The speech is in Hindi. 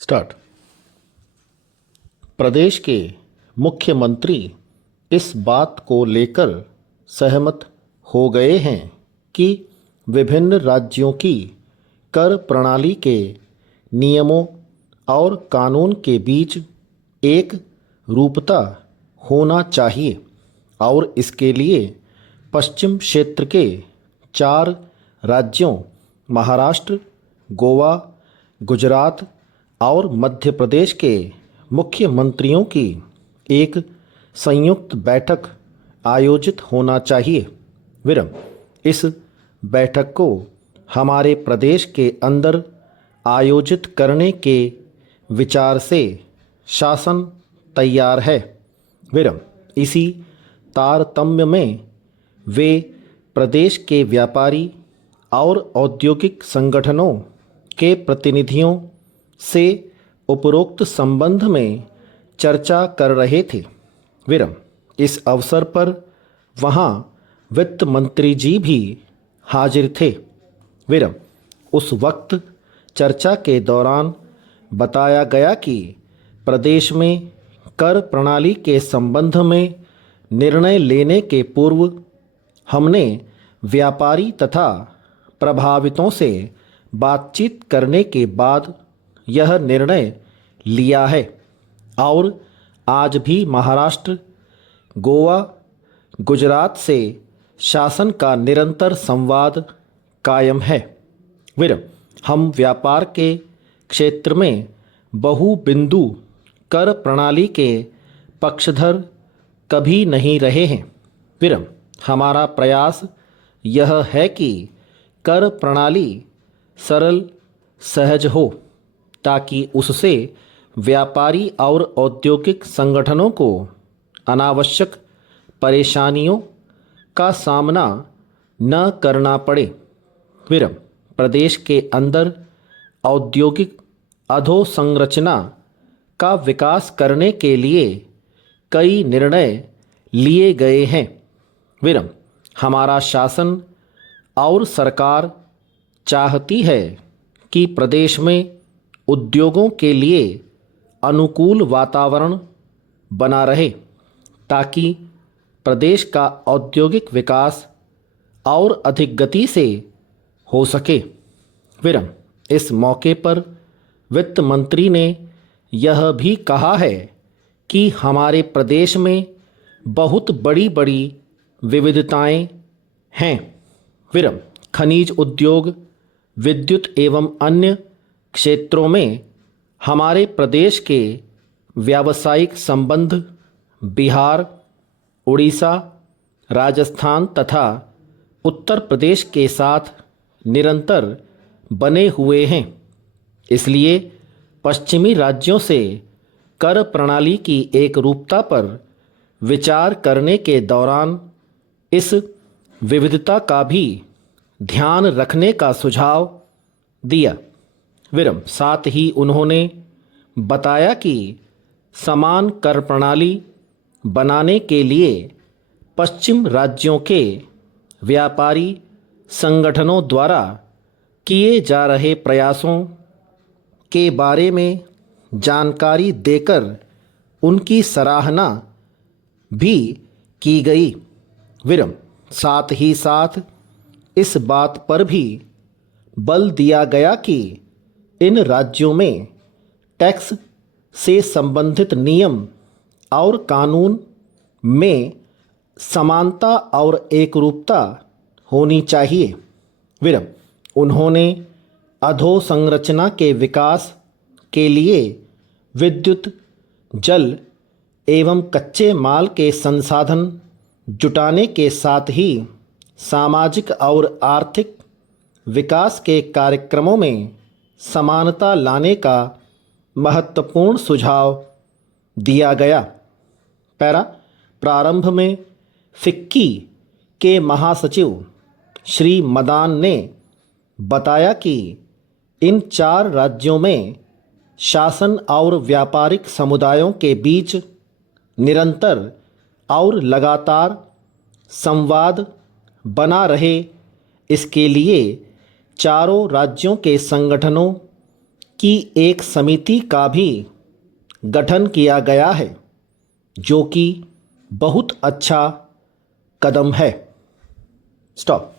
स्टार्ट। प्रदेश के मुख्यमंत्री इस बात को लेकर सहमत हो गए हैं कि विभिन्न राज्यों की कर प्रणाली के नियमों और कानून के बीच एक रूपता होना चाहिए और इसके लिए पश्चिम क्षेत्र के 4 राज्यों महाराष्ट्र, गोवा, गुजरात और मध्य प्रदेश के मुख्यमंत्रियों की एक संयुक्त बैठक आयोजित होना चाहिए। इस बैठक को हमारे प्रदेश के अंदर आयोजित करने के विचार से शासन तैयार है। इसी तारतम्य में वे प्रदेश के व्यापारी और औद्योगिक संगठनों के प्रतिनिधियों से उपरोक्त संबंध में चर्चा कर रहे थे। इस अवसर पर वहाँ वित्त मंत्री जी भी हाजिर थे। उस वक्त चर्चा के दौरान बताया गया कि प्रदेश में कर प्रणाली के संबंध में निर्णय लेने के पूर्व हमने व्यापारी तथा प्रभावितों से बातचीत करने के बाद यह निर्णय लिया है और आज भी महाराष्ट्र, गोवा, गुजरात से शासन का निरंतर संवाद कायम है। हम व्यापार के क्षेत्र में बहुबिंदु कर प्रणाली के पक्षधर कभी नहीं रहे हैं। हमारा प्रयास यह है कि कर प्रणाली सरल सहज हो ताकि उससे व्यापारी और औद्योगिक संगठनों को अनावश्यक परेशानियों का सामना न करना पड़े। प्रदेश के अंदर औद्योगिक अधोसंरचना का विकास करने के लिए कई निर्णय लिए गए हैं। हमारा शासन और सरकार चाहती है कि प्रदेश में उद्योगों के लिए अनुकूल वातावरण बना रहे ताकि प्रदेश का औद्योगिक विकास और अधिक गति से हो सके। इस मौके पर वित्त मंत्री ने यह भी कहा है कि हमारे प्रदेश में बहुत बड़ी बड़ी विविधताएं हैं। खनिज उद्योग, विद्युत एवं अन्य क्षेत्रों में हमारे प्रदेश के व्यावसायिक संबंध बिहार, उड़ीसा, राजस्थान तथा उत्तर प्रदेश के साथ निरंतर बने हुए हैं। इसलिए पश्चिमी राज्यों से कर प्रणाली की एक रूपता पर विचार करने के दौरान इस विविधता का भी ध्यान रखने का सुझाव दिया। साथ ही उन्होंने बताया कि समान कर प्रणाली बनाने के लिए पश्चिम राज्यों के व्यापारी संगठनों द्वारा किए जा रहे प्रयासों के बारे में जानकारी देकर उनकी सराहना भी की गई। साथ ही साथ इस बात पर भी बल दिया गया कि इन राज्यों में टैक्स से संबंधित नियम और कानून में समानता और एकरूपता होनी चाहिए। उन्होंने अधोसंरचना के विकास के लिए विद्युत, जल एवं कच्चे माल के संसाधन जुटाने के साथ ही सामाजिक और आर्थिक विकास के कार्यक्रमों में समानता लाने का महत्वपूर्ण सुझाव दिया गया। प्रारंभ में फिक्की के महासचिव श्री मदान ने बताया कि इन 4 राज्यों में शासन और व्यापारिक समुदायों के बीच निरंतर और लगातार संवाद बना रहे, इसके लिए चारों राज्यों के संगठनों कि एक समिति का भी गठन किया गया है, जो कि बहुत अच्छा कदम है। स्टॉप।